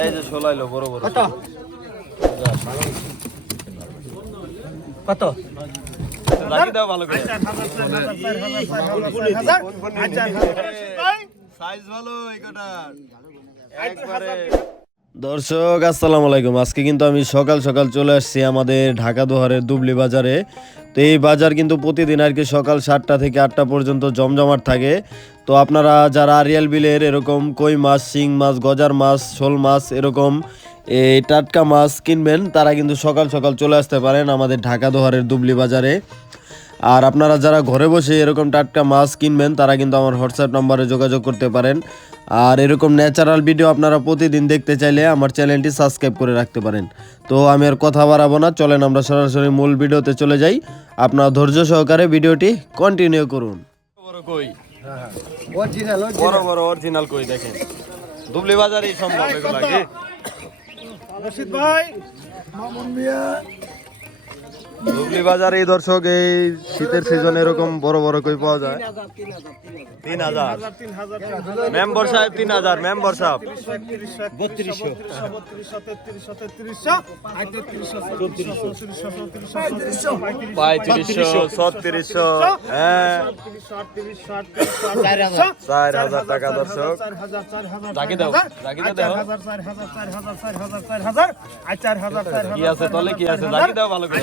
এই যে শোলাইলো বড় বড়। কত? কত? রাখি দাও ভালো করে। সাইজ ভালো এই কটার। একবারে দর্শক, আসসালামু আলাইকুম। আজকে কিন্তু আমি সকাল সকাল চলে আসছি আমাদের ঢাকা দোহারের দুবলি বাজারে। তো এই বাজার কিন্তু প্রতিদিন আর কি সকাল সাতটা থেকে আটটা পর্যন্ত জমজমাট থাকে। তো আপনারা যারা আরিয়াল বিলের এরকম কই মাছ, শিং মাছ, গজার মাছ, শোল মাছ এরকম, এই টাটকা মাছ কিনবেন, তারা কিন্তু সকাল সকাল চলে আসতে পারেন আমাদের ঢাকা দোহারের দুবলি বাজারে। আর আপনারা যারা ঘরে বসে এরকম টাটকা মাছ কিনবেন তারা কিন্তু আমার হোয়াটসঅ্যাপ নম্বরে যোগাযোগ করতে পারেন। আর এরকম ন্যাচারাল ভিডিও আপনারা প্রতিদিন দেখতে চাইলে আমার চ্যানেলটি সাবস্ক্রাইব করে রাখতে পারেন। তো আমি আর কথা বাড়াবো না চলেন আমরা সরাসরি মূল ভিডিওতে চলে যাই। আপনার ধৈর্য সহকারে ভিডিওটি কন্টিনিউ করুন। বড় বড় বড় অরিজিনাল কই দেখেন। দুবলি বাজারেই সম্ভব এগুলো কি? রশিদ ভাই। মামুন মিয়া। দুবলি বাজারে এই দর্শক এই শীতের সিজনে এরকম বড় বড় কই পাওয়া যায়? তিন হাজার। হাজার সাহেব তিন হাজার মেম্বার সাহেব। বত্রিশশো। পঁয়ত্রিশশো ছত্রিশশো হ্ঁ চার হাজার টাকা দর্শক। কি আছে তলে কি আছে? দাও ভালো করে।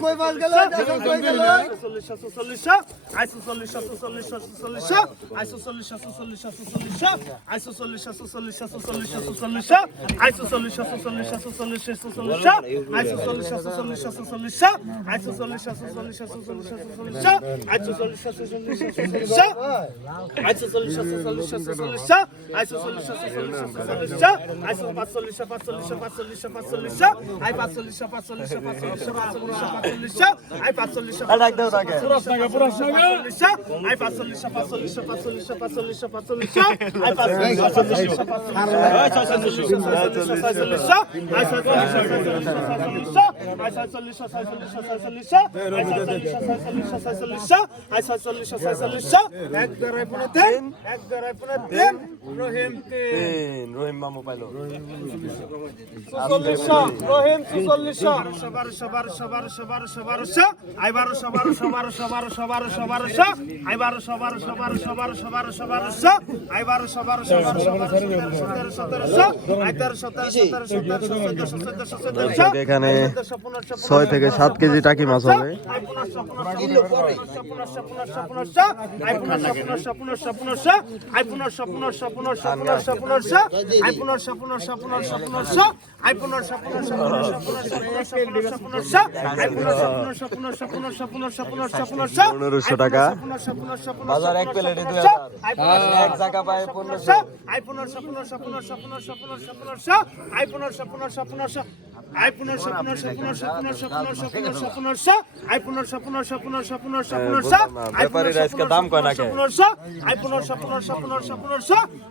কই মাল গেল কই গেল ডাক দাও ডাকে রহিম তিন রহিম মামু পাইলো চল্লিশশো রহিম চল্লিশশো আই আই আই আই চোদ্দশো চোদ্দশো চোদ্দশো দর্শক এখানে ছয় থেকে সাত কেজি টাকি মাছ হবে আই পুনশ্চ পুনশ্চ পুনশ্চ পুনশ্চ আই পুনশ্চ পুনশ্চ পুনশ্চ পুনশ্চ আই পুনশ্চ পুনশ্চ পুনশ্চ পুনশ্চ পুনশ্চ আই পুনশ্চ পুনশ্চ পুনশ্চ পুনশ্চ পুনশ্চ আই পুনশ্চ পুনশ্চ পুনশ্চ পুনশ্চ পুনশ্চ পুনশ্চ পুনশ্চ পনেরোশো টাকা বাজার এক প্লেটে দুই হাজার এক জায়গা পায় পনেরোশো আই পুনশ্চ পুনশ্চ পুনশ্চ পুনশ্চ পুনশ্চ পুনশ্চ আই পুনশ্চ পুনশ্চ পুনশ্চ আই পুনর্শ পুনর্শ পুনর্শ পুনর্শ পুনর্শ পুনর্শ পুনর্শ আই পুনর্শ পুনর্শ পুনর্শ পুনর্শ পুনর্শ আই পুনর্শ দাম কয় না পুনর্শ আই পুনর্শ পুনর্শ পুনর্শ পুনর্শ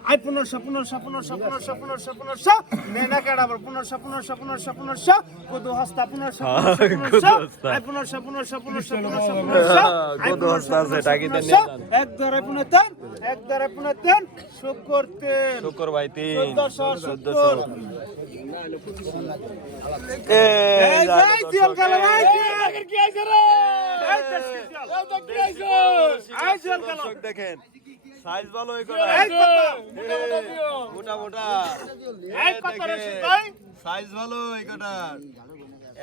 আই পুনর্শ পুনর্শ পুনর্শ পুনর্শ পুনর্শ পুনর্শ নেনা কাড়াবর পুনর্শ পুনর্শ পুনর্শ পুনর্শ কুদু হস্তা পুনর্শ পুনর্শ আই পুনর্শ পুনর্শ পুনর্শ পুনর্শ পুনর্শ কুদু হস্তা আছে টাকি দেন এক ধরে পুনতন এক দেখেন সাইজ ভালো মোটা মোটা সাইজ ভালো এই কটার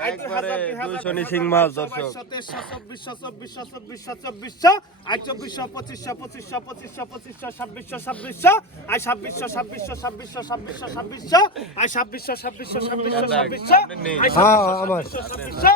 একবারে দুইশো দুই নিশিং মাছ দর্শক তেইশশো, চব্বিশশো, চব্বিশশো, চব্বিশশো, চব্বিশশো, আই চব্বিশশো, পঁচিশশো, পঁচিশশো, পঁচিশশো, পঁচিশশো, ছাব্বিশশো, ছাব্বিশশো, আই ছাব্বিশশো, ছাব্বিশশো, ছাব্বিশশো, ছাব্বিশশো, ছাব্বিশশো, আই ছাব্বিশশো, ছাব্বিশশো, ছাব্বিশশো, ছাব্বিশশো, আই ছাব্বিশশো, ছাব্বিশশো, ছাব্বিশশো,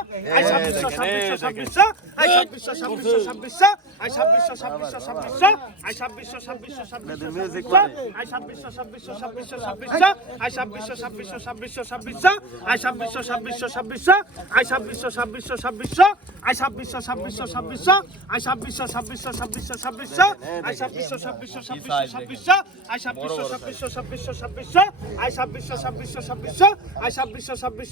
ছাব্বিশ ছাব্বিশ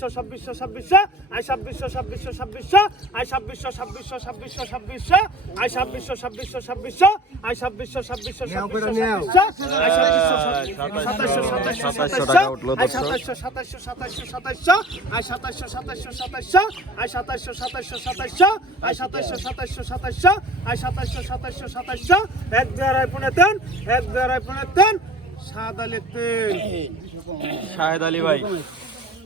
ছাব্বিশ ছাব্বিশ ছাব্বিশশো ছাব্বিশশো আই ছাব্বিশশো ছাব্বিশশো ছাব্বিশশো ছাব্বিশশো আই ছাব্বিশশো ছাব্বিশশো ছাব্বিশশো আই ছাব্বিশশো ছাব্বিশশো ছাব্বিশশো সাতাশশো সাতাশশো সাতাশশো আই সাতাশশো সাতাশশো সাতাশশো আই সাতাশশো সাতাশশো সাতাশশো আই সাতাশশো সাতাশশো সাতাশশো আই সাতাশশো সাতাশশো সাতাশশো এক দুই আড়াই পনেরো তিন এক দুই আড়াই পনেরো তিন শাহাদ আলী তিন শাহেদ আলী ভাই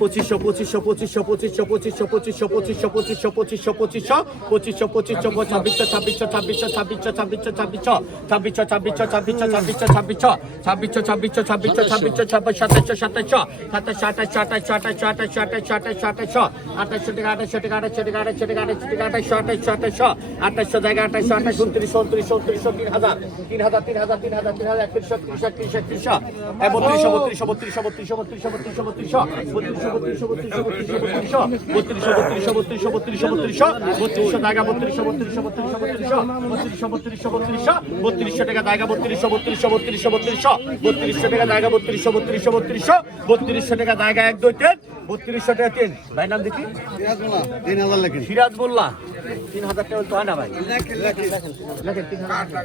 পঁচিশশো পঁচিশশো পঁচিশশো পঁচিশশো পঁচিশশো পঁচিশশো পঁচিশশো পঁচিশশো পঁচিশশো পঁচিশশো পঁচিশশো ছাব্বিশশো ছাব্বিশশো ছাব্বিশশো ছাব্বিশশো ছাব্বিশশো ছাব্বিশশো ছাব্বিশশো ছাব্বিশশো ছাব্বিশশো ছাব্বিশশো ছাব্বিশশো ছাব্বিশশো ছাব্বিশশো ছাব্বিশশো ছাব্বিশ সাতাশশো সাতাশশো সাতাশশো আঠাশশো আঠাশশো আঠাশশো আঠাশশো আঠাশশো আঠাশশো টাকা আঠাশশো টাকা আঠাশশো টাকা আঠাশশো টাকা আঠাশশো টাকা আঠাশশো আঠাশশো আঠাশশো আঠাশশো জায়গা আঠাশশো আঠাশ উনত্রিশশো উনত্রিশশো উনত্রিশশো তিন হাজার তিন হাজার তিন হাজার তিন হাজার তিন হাজার একত্রিশশো একত্রিশশো একত্রিশশো একত্রিশশো বত্রিশশো বত্রিশশো বত্রিশশো বত্রিশশো বত্রিশশো বত্রিশশো বত্রিশশো বত্রিশশো টাকা দায়গা বত্রিশশো বত্রিশশো বত্রিশশো বত্রিশশো বত্রিশশো টাকা দায়গা বত্রিশশো বত্রিশশো বত্রিশশো টাকা দায়গা এক দুই বত্রিশশো টাকা ট্রেন ভাই নাম তিন হাজার সিরাজ বললা তিন হাজার টাকা তো হয় না ভাই লেখেন তিন হাজার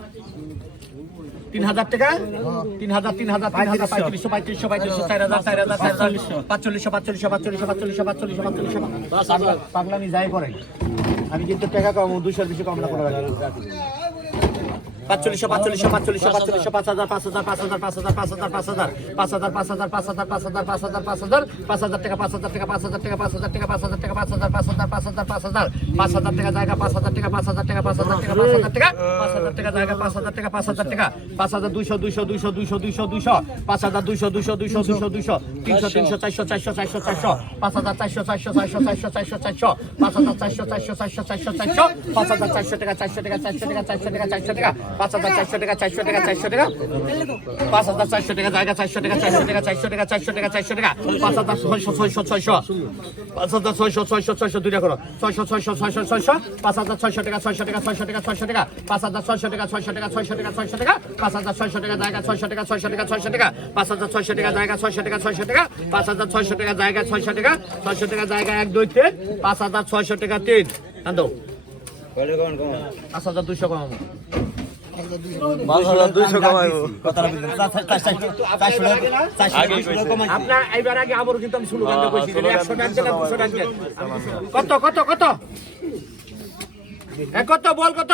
তিন হাজার টাকা তিন হাজার তিন হাজার পঁয়ত্রিশশো চার হাজার চার হাজার পাঁচচল্লিশশো আমি কিন্তু টাকা কম দুশোর বেশি কম না কোনো পাঁচচল্লিশশো পাঁচচল্লিশশো পাঁচচল্লিশশো পাঁচচল্লিশশো পাঁচ হাজার পাঁচ হাজার পাঁচ হাজার পাঁচ হাজার পাঁচ হাজার পাঁচ হাজার পাঁচ হাজার পাঁচ হাজার পাঁচ হাজার পাঁচ হাজার পাঁচ হাজার পাঁচ হাজার পাঁচ হাজার টাকা পাঁচ হাজার টাকা পাঁচ হাজার টাকা পাঁচ হাজার টাকা পাঁচ হাজার টাকা পাঁচ হাজার হাজার পাঁচ হাজার পাঁচ হাজার পাঁচ হাজার টাকা জায়গা পাঁচ হাজার টাকা পাঁচ হাজার টাকা পাঁচ হাজার টাকা পাঁচ হাজার টাকা পাঁচ হাজার টাকা জায়গা পাঁচ হাজার টাকা পাঁচ হাজার টাকা পাঁচ হাজার দুইশো দুইশো দুইশো দুইশো দুইশো দুইশো পাঁচ হাজার দুইশো দুইশো দুইশো দুইশো দুইশো তিনশো তিনশো চারশো চারশো চারশো চারশো পাঁচ হাজার চারশো চারশো চারশো চারশো চারশো চারশো পাঁচ হাজার চারশো চারশো চারশো চারশো চারশো পাঁচ হাজার চারশো টাকা চারশো টাকা চারশো টাকা চারশো টাকা চারশো টাকা পাঁচ হাজার চারশো টাকা চারশো টাকা চারশো টাকা পাঁচ হাজার চারশো টাকা জায়গা চারশো টাকা চারশো টাকা চারশো টাকা চারশো টাকা চারশো টাকা পাঁচ হাজার ছয়শো ছয়শো ছয়শো পাঁচ হাজার ছয়শো ছয়শো ছয়শো দুইটা করো ছয়শো ছয়শো ছয়শো ছয়শো পাঁচ হাজার ছয়শো টাকা ছয়শো টাকা ছয়শো টাকা ছয়শো টাকা পাঁচ হাজার ছয়শো টাকা ছয়শো টাকা ছয়শো টাকা ছয়শো টাকা পাঁচ হাজার ছয়শো টাকা জায়গা ছয়শো টাকা ছয়শো টাকা ছয়শো টাকা পাঁচ হাজার ছয়শো টাকা জায়গা ছয়শো টাকা ছয়শো টাকা পাঁচ হাজার ছয়শো টাকা জায়গা ছয়শো টাকা ছয়শো টাকা জায়গা এক দুই তিন পাঁচ হাজার ছয়শো টাকা তিন আন্দো পাঁচ হাজার দুইশো কমাবো আপনার এবার আগে আবার কিন্তু আমি ষোলো টাকা কইছি একশো টাকা কত কত কত কত বল কত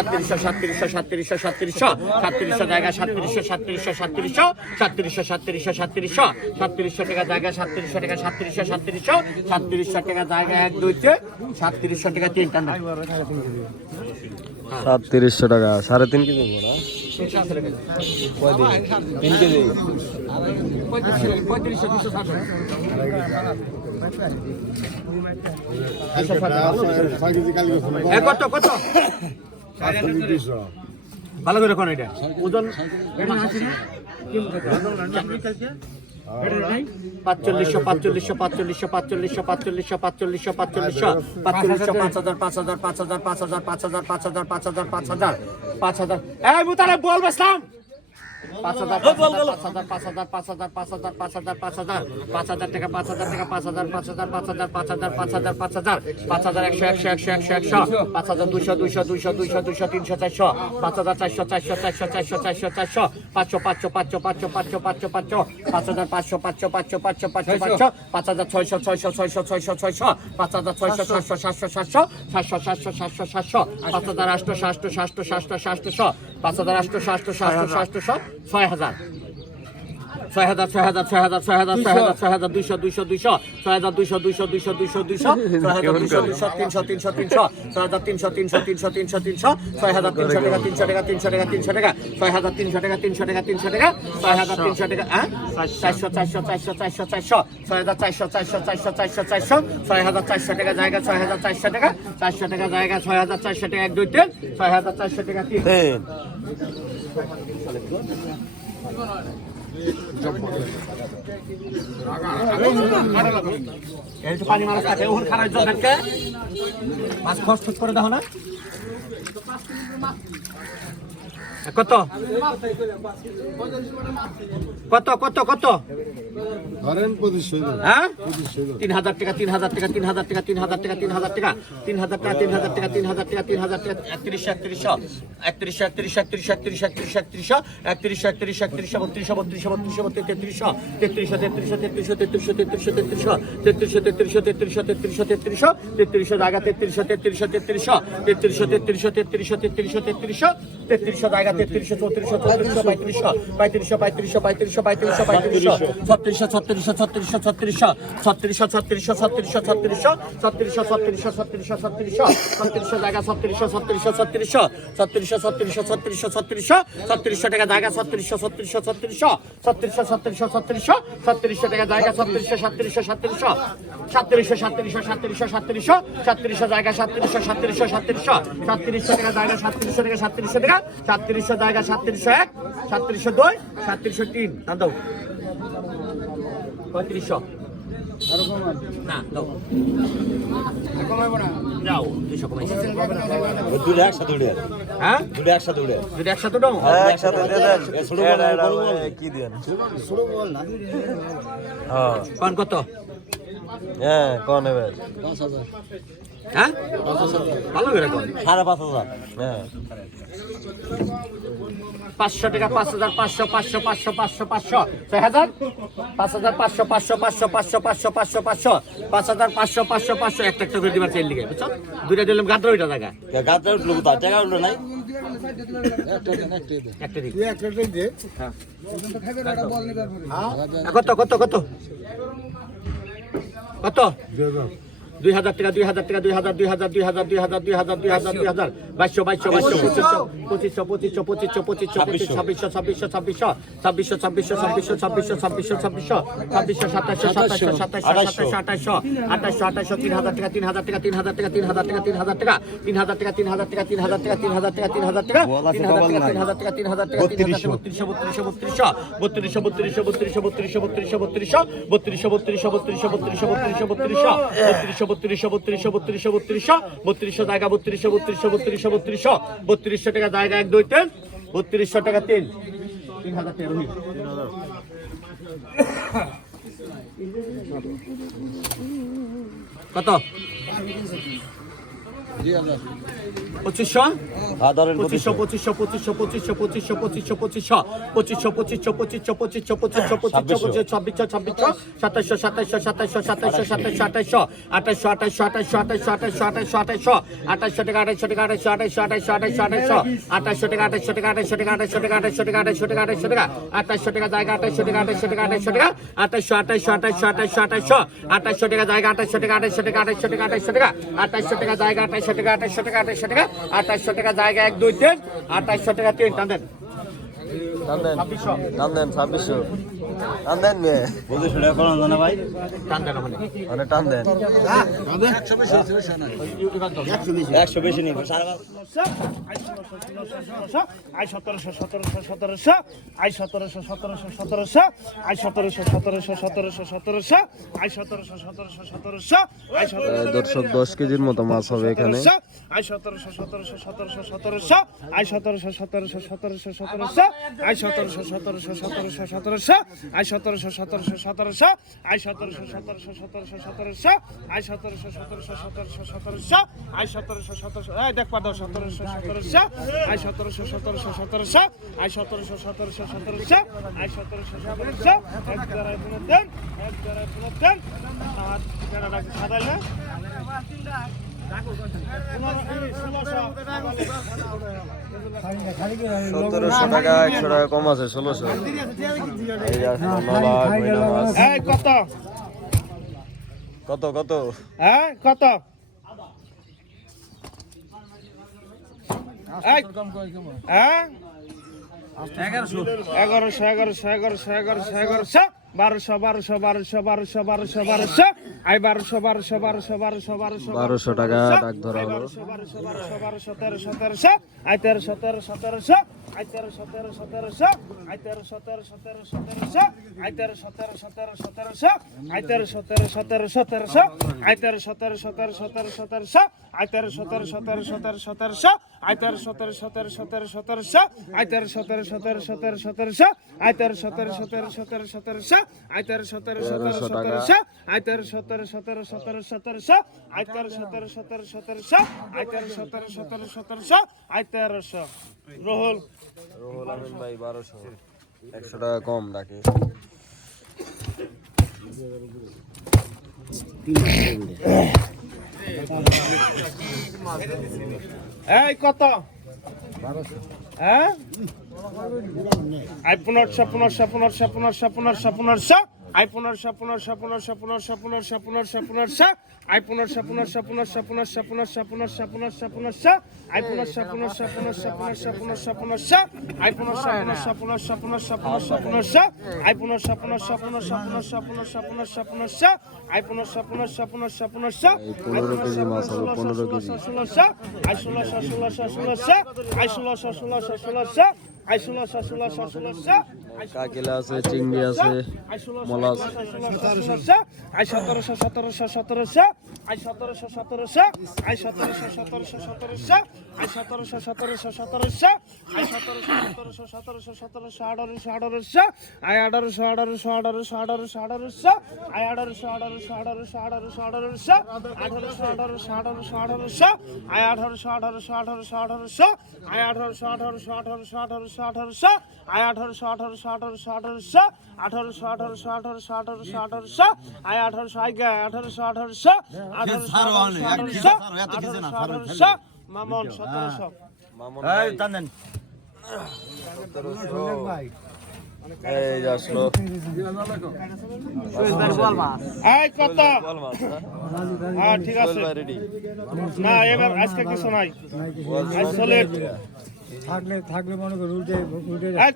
সাতত্রিশশো সাতত্রিশশো সাতত্রিশশো সাতত্রিশশো সাতত্রিশশো জায়গা সাতত্রিশশো সাতত্রিশশো সাতত্রিশশো সাতত্রিশশো সাতত্রিশশো সাতত্রিশশো সাতত্রিশশো টাকা জায়গা সাতত্রিশশো টাকা সাতত্রিশশো সাতত্রিশশো সাতত্রিশশো টাকা জায়গা এক দুইতে সাতত্রিশশো টাকা তিনটা না সাতত্রিশশো টাকা সাড়ে তিন কেজি বড় তিন কেজি পঁয়ত্রিশশো দুশো ষাট ছয় কেজি কালি এ কত কত ভালো করে কোন এটা ওজন পাঁচচল্লিশশো পাঁচচল্লিশশো পাঁচচল্লিশশো পাঁচচল্লিশশো পাঁচচল্লিশশো পাঁচচল্লিশশো পাঁচচল্লিশশো পাঁচচল্লিশশো পাঁচ হাজার পাঁচ হাজার পাঁচ হাজার পাঁচ হাজার পাঁচ হাজার পাঁচ হাজার পাঁচ হাজার পাঁচ হাজার পাঁচ হাজার এই মুতারে বলবে পাঁচ হাজার পাঁচ হাজার পাঁচ হাজার পাঁচ হাজার পাঁচ হাজার পাঁচ হাজার পাঁচ হাজার পাঁচ হাজার টাকা পাঁচ হাজার টাকা পাঁচ হাজার পাঁচ হাজার পাঁচ হাজার পাঁচ হাজার পাঁচ হাজার পাঁচ হাজার পাঁচ হাজার একশো একশো একশো একশো একশো পাঁচ হাজার দুশো দুশো দুশো দুশো দুশো তিনশো চারশো পাঁচ হাজার চারশো চারশো চারশো চারশো চারশো চারশো পাঁচশো পাঁচশো পাঁচশো পাঁচশো পাঁচশো পাঁচশো পাঁচশো পাঁচ হাজার পাঁচশো পাঁচশো পাঁচশো পাঁচশো পাঁচশো পাঁচশো পাঁচ হাজার ছয়শো ছয়শো ছয়শো ছয়শো ছয়শো পাঁচ হাজার ছয়শো সাতশো সাতশো সাতশো সাতশো সাতশো সাতশো সাতশো পাঁচ হাজার আটশো সাতশো সাতশো সাতশো সাতশো পাঁচ হাজার আটশো সাতশো সাতশো সাতশো ছয় হাজার ছয় হাজার ছয় হাজার ছয় হাজার ছয় হাজার ছয় হাজার ছয় হাজার দুইশো দুইশো দুইশো ছয় হাজার দুইশো দুইশো দুইশো দুইশো দুইশো ছয় হাজার দুইশো দুইশো তিনশো তিনশো তিনশো ছয় হাজার তিনশো তিনশো তিনশো তিনশো তিনশো ছয় হাজার তিনশো টাকা তিনশো টাকা তিনশো টাকা তিনশো টাকা ছয় হাজার তিনশো টাকা তিনশো টাকা তিনশো টাকা ছয় হাজার তিনশো টাকা হ্যাঁ চারশো চারশো চারশো চারশো চারশো ছয় হাজার চারশো চারশো চারশো চারশো চারশো ছয় হাজার চারশো টাকা জায়গা ছয় হাজার চারশো টাকা চারশো টাকা জায়গা ছয় হাজার চারশো টাকা এক দুই তিন ছয় হাজার চারশো টাকা তিন পানি মারা থাকে ওখানে খারাপ জল মাছ করে দেখো না। কত কত কত কত হ্যাঁ তিন হাজার টাকা তিন হাজার টাকা তিন হাজার টাকা তিন হাজার টাকা তিন হাজার টাকা তিন হাজার টাকা তিন হাজার টাকা তিন হাজার টাকা তিন হাজার টাকা একত্রিশশো একত্রিশশো একত্রিশশো একত্রিশশো একত্রিশশো একত্রিশশো একত্রিশশো একত্রিশশো একত্রিশশো একত্রিশশো বত্রিশশো বত্রিশশো বত্রিশশো তেত্রিশশো তেত্রিশশো তেত্রিশশো তেত্রিশশো তেত্রিশশো তেত্রিশশো তেত্রিশশো তেত্রিশশো তেত্রিশশো তেত্রিশশো তেত্রিশশো তেত্রিশশো জায়গা তেত্রিশশো তেত্রিশশো তেত্রিশশো তেত্রিশশো তেত্রিশশো তেত্রিশশো তেত্রিশশো তেত্রিশশো তেত্রিশশো জায়গা তেত্রিশশো চৌত্রিশশো চৌত্রিশশো পঁয়ত্রিশশো পঁয়ত্রিশশো পঁয়ত্রিশশো পঁয়ত্রিশশো পঁয়ত্রিশশো পঁয়ত্রিশশো ছত্রিশশো ছত্রিশশো ছত্রিশশো ছত্রিশশো ছত্রিশশো ছত্রিশশো ছত্রিশশো ছত্রিশশো ছত্রিশশো ছত্রিশশো ছত্রিশশো ছত্রিশশো জায়গা ছত্রিশশো ছত্রিশশো ছত্রিশশো ছত্রিশশো ছত্রিশশো ছত্রিশশো ছত্রিশশো ছত্রিশশো টাকা জায়গা ছত্রিশশো ছত্রিশশো ছত্রিশশো ছত্রিশশো ছত্রিশশো ছত্রিশশো ছত্রিশশো টাকা জায়গা ছত্রিশশো সাতত্রিশশো সাতত্রিশশো সাতত্রিশশো সাতত্রিশশো সাতত্রিশশো সাতত্রিশশো সাতত্রিশশো জায়গা সাতত্রিশশো সাতত্রিশশো সাতত্রিশশো সাতত্রিশশো টাকা জায়গা সাতত্রিশশো টাকা সাতত্রিশশো টাকা সাতত্রিশশো জায়গা সাতত্রিশশো এক সাতত্রিশশো দুই সাতত্রিশশো তিন। না দাও। পঁয়ত্রিশশো। না দাও। যাও দুইশো কমাইছি। দুটো একসাথে উঠে হ্যাঁ? দুটো একসাথে উঠে যদি একসাথে দাও একসাথে দিয়ে দেন এটা, এটা, কি দেন হ্যাঁ। কোন কত? হ্যাঁ কোন এবার? হ্যাঁ? ভালো করে সাড়ে পাঁচ হাজার। হ্যাঁ। পাঁচশো টাকা পাঁচ হাজার পাঁচশো পাঁচশো পাঁচশো পাঁচশো পাঁচশো। ছয় হাজার? পাঁচ হাজার পাঁচশো পাঁচশো পাঁচশো পাঁচশো পাঁচশো পাঁচশো পাঁচশো। পাঁচ হাজার পাঁচশো পাঁচশো পাঁচশো। একটা একটা করে দিবার চাইল দিকে বুঝছ? দুইটা দিলাম গাদ্র ওইটা জায়গা গাছটা উঠল কোথায়? টাকা উঠল নাই? কত কত কত? কত? দুই হাজার টাকা দুই হাজার টাকা দুই হাজার দুই হাজার দুই হাজার দুই হাজার দুই হাজার দুই হাজার দুই হাজার বাইশশো বাইশশো বাইশশো পঁচিশশো পঁচিশশো পঁচিশশো পঁচিশশো পঁচিশশো ছাব্বিশশো ছাব্বিশশো ছাব্বিশশো ছাব্বিশশো ছাব্বিশশো ছাব্বিশশো ছাব্বিশশো ছাব্বিশশো ছাব্বিশশো ছাব্বিশশো সাতাশশো সাতাশশো সাতাশশো সাতাশশো আঠাশশো আঠাশশো আঠাশশো তিন হাজার টাকা তিন হাজার টাকা তিন হাজার টাকা তিন হাজার টাকা তিন হাজার টাকা তিন হাজার টাকা তিন হাজার টাকা তিন হাজার টাকা তিন হাজার টাকা তিন হাজার টাকা তিন হাজার টাকা তিন হাজার টাকা তিন হাজার টাকা তিন হাজার টাকা বত্রিশশো বত্রিশশো বত্রিশশো বত্রিশশো বত্রিশশো বত্রিশশো বত্রিশশো বত্রিশশো বত্রিশশো বত্রিশশো বত্রিশশো বত্রিশশো বত্রিশশো বত্রিশশো বত্রিশশো বত্রিশশো বত্রিশশো বত্রিশশো জায়গা বত্রিশশো বত্রিশশো বত্রিশশো বত্রিশশো বত্রিশশো টাকা জায়গা এক, দুই, তিন, বত্রিশশো টাকা তিন। তিন হাজার টাকা কত? পঁচিশশো হ্যাঁ ধরেন পঁচিশশো পঁচিশশো পঁচিশশো পঁচিশশো পঁচিশশো পঁচিশশো পঁচিশশো পঁচিশশো পঁচিশশো পঁচিশশো পঁচিশশো পঁচিশশো পঁচিশশো পঁচিশশো ছাব্বিশশো ছাব্বিশশো সাতাশশো সাতাশশো সাতাশশো সাতাশশো সাতাশশো আঠাশশো আঠাশশো আঠাশশো আঠাশশো আঠাশশো আঠাশশো আঠাশশো আঠাশশো টাকা আঠাশশো টাকা আঠাশশো আঠাশশো আঠাশশো আঠাশশো আঠাশশো আঠাশশো টাকা আঠাশশো টাকা আঠাশশো টাকা আঠাশশো টাকা আঠাশশো টাকা আঠাশশো টাকা আঠাশশো টাকা আঠাশশো টাকা জায়গা আঠাশশো টাকা আঠাশশো টাকা আঠাশশো টাকা আঠাশশো আঠাশশো আঠাশশো আঠাশশো আঠাশশো আঠাশশো টাকা জায়গা আঠাশশো টাকা আঠাশশো টাকা আঠাশশো টাকা আঠাশশো টাকা আঠাশশো টাকা জায়গা আঠাশশো টাকা আঠাশশো টাকা আঠাশশো টাকা আঠাশশো টাকা জায়গা এক দুই তিন। আঠাশশো টাকা তিন টান দেন ছাব্বিশশো। টান দেন মেয়ে পঁচিশশো টাকা করানো যায় না ভাই। মানে টান দেন। একশো বেশি পাঁচ আই সতেরোশো সতেরোশো সতেরোশো আই সতেরোশো সতেরোশো সতেরোশো আই সতেরোশো সতেরোশো সতেরোশো সতেরোশো আই সতেরোশো সতেরোশো সতেরোশো আই সতেরোশো দর্শক দশ কেজির মতো মাছ হবে এখানে। আই সতেরোশো সতেরোশো সতেরোশো সতেরোশো আই সতেরোশো সতেরোশো সতেরোশো সতেরোশো আই সতেরোশো সতেরোশো সতেরোশো সতেরোশো আই সতেরোশো সতেরোশো সতেরোশো আই সতেরোশো সতেরোশো সতেরোশো সতেরোশো আই সতেরোশো সতেরোশো সতেরোশো সতেরোশো আই সতেরোশো সতেরোশো এই দেখ পাঠাও সতেরোশো সতেরোশো আই সতেরোশো সতেরোশো সতেরোশো আই সতেরোশো সতেরোশো সতেরোশো আই সতেরোশো সতেরোশো এক জায়গায় পুনর দেন এক জায়গায় পুনর দেন আর ঠিকানাটা সাদাই না সতেরোশো টাকা একশো টাকা কম আছে ষোলোশো। কত? কত? কত হ্যাঁ কত? হ্যাঁ এগারোশো এগারোশো এগারোশো এগারোশো এগারোশো। বারোশো বারোশো বারোশো বারোশো বারোশো বারোশো আই বারোশো বারোশো বারোশো বারোশো বারোশো বারোশো টাকা ডাক ধরা হলো বারোশো বারোশো বারোশো বারোশো তেরোশো তেরোশো আই তেরোশো তেরোশো তেরোশো আইতারো সতেরো সতেরোশো আইতারো সতেরো সতেরো সতেরোশো আইতারো সতেরো সতেরো সতেরোশো আইতারো সতেরো সতেরো সতেরোশো আইতারো সতেরো সতেরো সতেরো সতেরোশো আইতারো সতেরো সতেরো সতেরো সতেরোশো আইতারো সতেরো সতেরো সতেরো সতেরোশো আইতারো সতেরো সতেরো সতেরো সতেরোশো আইতারো সতেরো সতেরো সতেরো সতেরোশো আইতারো সতেরো সতেরো সতেরোশো আইতারো সতেরো সতেরো সতেরো সতেরোশো আইতারো সতেরো সতেরো সতেরোশো আইতারো সতেরো সতেরো সতেরোশো আইতারোশো রোহল রুহুল আমিন ভাই বারোশো। একশো টাকা কম ডাকে এই কত? হ্যাঁ? পনেরোশো পনেরোশো পনেরোশো পনেরোশো পনেরোশো পনেরোশো। আই পনেরোশো পনেরোশো পনেরোশো পনেরোশো পনেরোশো পনেরোশো পনেরোশো আই পনেরোশো পনেরোশো পনেরোশো পনেরোশো পনেরোশো পনেরোশো পনেরোশো পনেরোশো আই পনেরোশো পনেরোশো পনেরোশো পনেরোশো পনেরোশো পনেরোশো আই পনেরোশো পনেরোশো পনেরোশো পনেরোশো পনেরোশো পনেরোশো আই পনেরোশো পনেরোশো পনেরোশো পনেরোশো পনেরোশো পনেরোশো পনেরোশো আই পনেরোশো পনেরোশো পনেরোশো এই পনেরো কেজি মাছ হবে পনেরো কেজি ষোলোশো আই ষোলোশো ষোলোশো ষোলোশো আই ষোলোশো ষোলোশো ষোলোশো আই ষোলোশো ষোলোশো ষোলোশো কাকিলা আছে চিংড়ি আছে মলা আছে সতেরোশো সতেরোশো সতেরোশো সতেরোশো আই সতেরোশো সতেরোশো আই সতেরোশো সতেরোশো সতেরোশো আই সতেরোশো সতেরোশো সতেরোশো আই সতেরোশো সতেরোশো সতেরোশো সতেরোশো আঠারোশো আঠারোশো আই আঠারোশো আঠারোশো আঠারোশো আঠারোশো আঠারোশো আই আঠারোশো আঠারোশো আঠারোশো আঠারোশো আঠারোশো আঠারোশো আঠারোশো আঠারোশো আঠারোশো আই আঠারোশো আঠারোশো আঠারোশো আঠারোশো আই আঠারোশো আঠারোশো আঠারোশো আঠারোশো আঠারোশো আই আঠারোশো আঠারোশো আঠারোশো আঠারোশো আঠারোশো আঠারোশো আঠারোশো আঠারোশো আঠারোশো আই আঠারোশো আই আঠারোশো আঠারোশো মামন সতেরোশো। মামন ভাই। এই আসলো। এই কত? হ্যাঁ। ঠিক আছে। না এবার আজকে কিছু নাই। থাকলে থাকলে মনে করি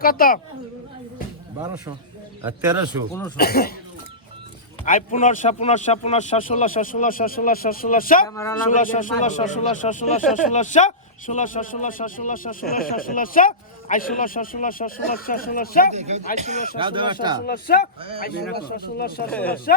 কত? 1200 আর 1300 আই পুনর্ষা পুনর্ষা পুনর্ষা ষোলশা ষোলশা ষোলশা ষোলশা ষোলশা ষোলশা ষোলশা ষোলশা ষোলশা ষোলশা ষোলশা ষোলশা ষোলশা ষোলশা আই ষোলশা ষোলশা ষোলশা ষোলশা আই ষোলশা ষোলশা ষোলশা আই ষোলশা ষোলশা ষোলশা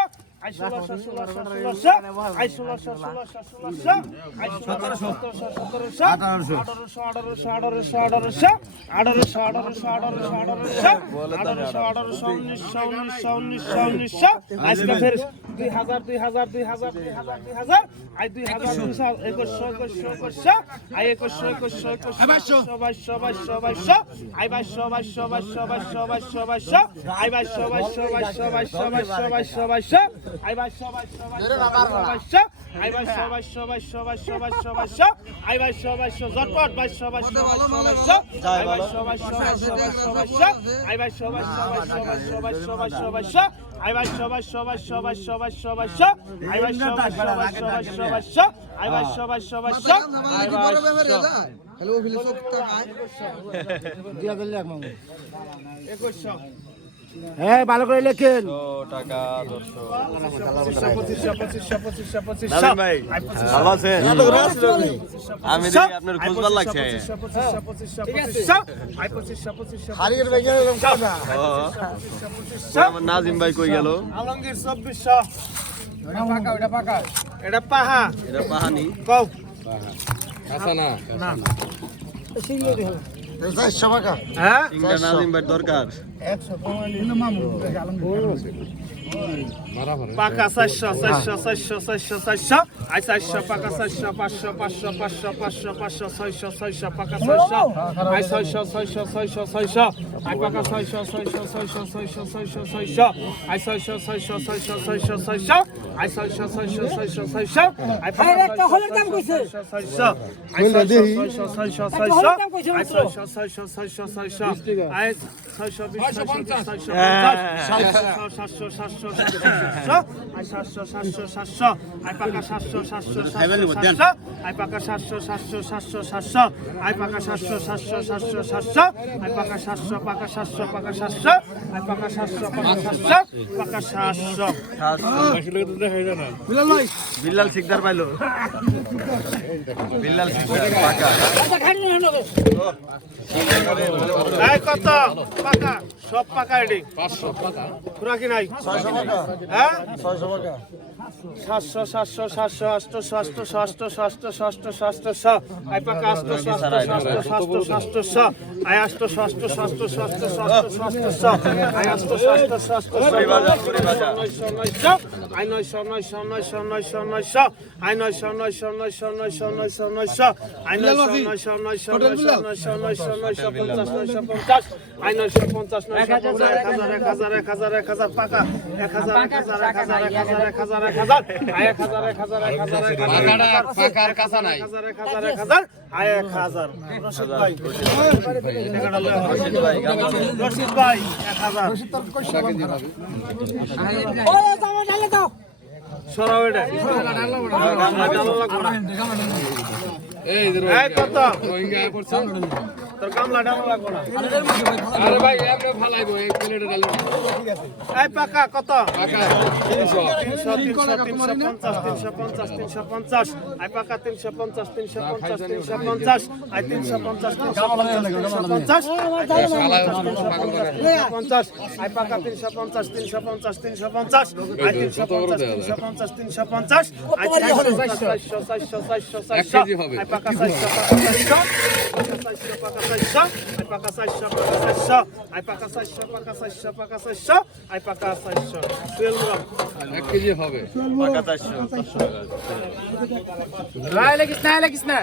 দুই হাজার দুই হাজার দুই হাজার দুই হাজার দুই হাজার আই দুই হাজার দুইশো একুশশো একুশশো একুশশো আই একুশশো একুশশো একুশশো বাইশশো বাইশশো বাইশশো আই বাইশশো বাইশশো বাইশশো বাইশশো বাইশশো বাইশশো আই বাইশশো বাইশশো বাইশশো বাইশশো বাইশশো বাইশশো বাইশশো হ্যালো ফিলোসফ টাকা 2000 লাখ মামু 2100 হ্যাঁ ভালো করে লেখেন। টাকা আমি আপনার খোঁজ ভালো লাগছে নাজিম ভাই কই গেল? আলমগীর চব্বিশশো পাকা পাকা। এটা পাহা। এটা পাহানি। কও। হ্যাঁ সিংটা নাজিম ভাই দরকার একশো কমাইলে মামু পাকা চারশো চারশো চারশো চারশো চারশো আই চারশো পাকা চারশো পাঁচশো পাঁচশো পাঁচশো পাঁচশো পাঁচশো ছয়শো ছয়শো পাকা ছয়শো আই ছয়শো ছয়শো ছয়শো ছয়শো আই পাকা ছয়শো ছয়শো ছয়শো ছয়শো ছয়শো ছয়শো আই ছয়শো ছয়শো ছয়শো ছয়শো ছয়শো আই ছয়শো ছয়শো ছয়শো ছয়শো আই পাকা ছয়শো ছয়শো আই ছয়শো ছয়শো ছয়শো আই ছয়শো ছয়শো ছয়শো ছয়শো আই ছয়শো বিশ ছয়শো বিশ ছয়শো পঞ্চাশ সাতশো সাতশো সাতশো আই সাতশো সাতশো সাতশো আই পাকা সাতশো সাতশো সাতশো সাতশো আই পাকা সাতশো সাতশো সাতশো সাতশো আই পাকা সাতশো সাতশো সাতশো সাতশো আই পাকা সাতশো পাকা সাতশো পাকা সাতশো আই পাকা সাতশো পাকা সাতশো বিল্লাল শিকদার পাইলো বিল্লাল শিকদার পাকা কত পাকা সব পাকা এডি পাঁচশো পাকা খুরাকি নাই ছয়শো পাকা হ্যাঁ ছয়শো পাকা সাতশো সাতশো সাতশো আটশো আটশো আটশো আটশো আটশো আটশো আই পাকা আটশো আটশো আটশো আটশো আটশো আই আটশো আটশো আটশো আটশো আটশো আই আটশো আই নয়শো নয়শো নয়শো নয়শো নয়শো আই নয়শো নয়শো নয়শো নয়শো নয়শো নয়শো আই নয়শো নয়শো নয়শো নয়শো নয়শো নয়শো নয়শো পঞ্চাশ নয়শো পঞ্চাশ আই নয়শো পঞ্চাশ নয়শো পঞ্চাশ এক হাজার এক হাজার এক হাজার এক হাজার পাকা এক হাজার এক হাজার এক হাজার এক হাজার এক হাজার এক হাজার এক হাজার এক হাজার এক হাজার এক হাজার এক হাজার এক হাজার এক হাজার আয় এক হাজার রশিদ ভাই রশিদ ভাই এক হাজার সরাও এটা। এই কত? তোর গামলা ডামলা লাগবো না। আরে ভাই আপনি ফালাইবো এই প্লেটে ডালো ঠিক আছে এই পাকা। কত পাকা 300 300 350 350 350 আই পাকা 350 350 350 আই 350 350 আই পাকা 350 350 350 আই 350 350 350 আই 400 400 400 400 400 400 400 400 400 সাতশো আই পাকা সাতশো পাকা সাতশো আই পাকা সাতশো পাকা সাতশো পাকা সাতশো আই পাকা সাতশো টুয়েলভ এক কেজি হবে পাকা সাতশো লাগিস না লাগিস না?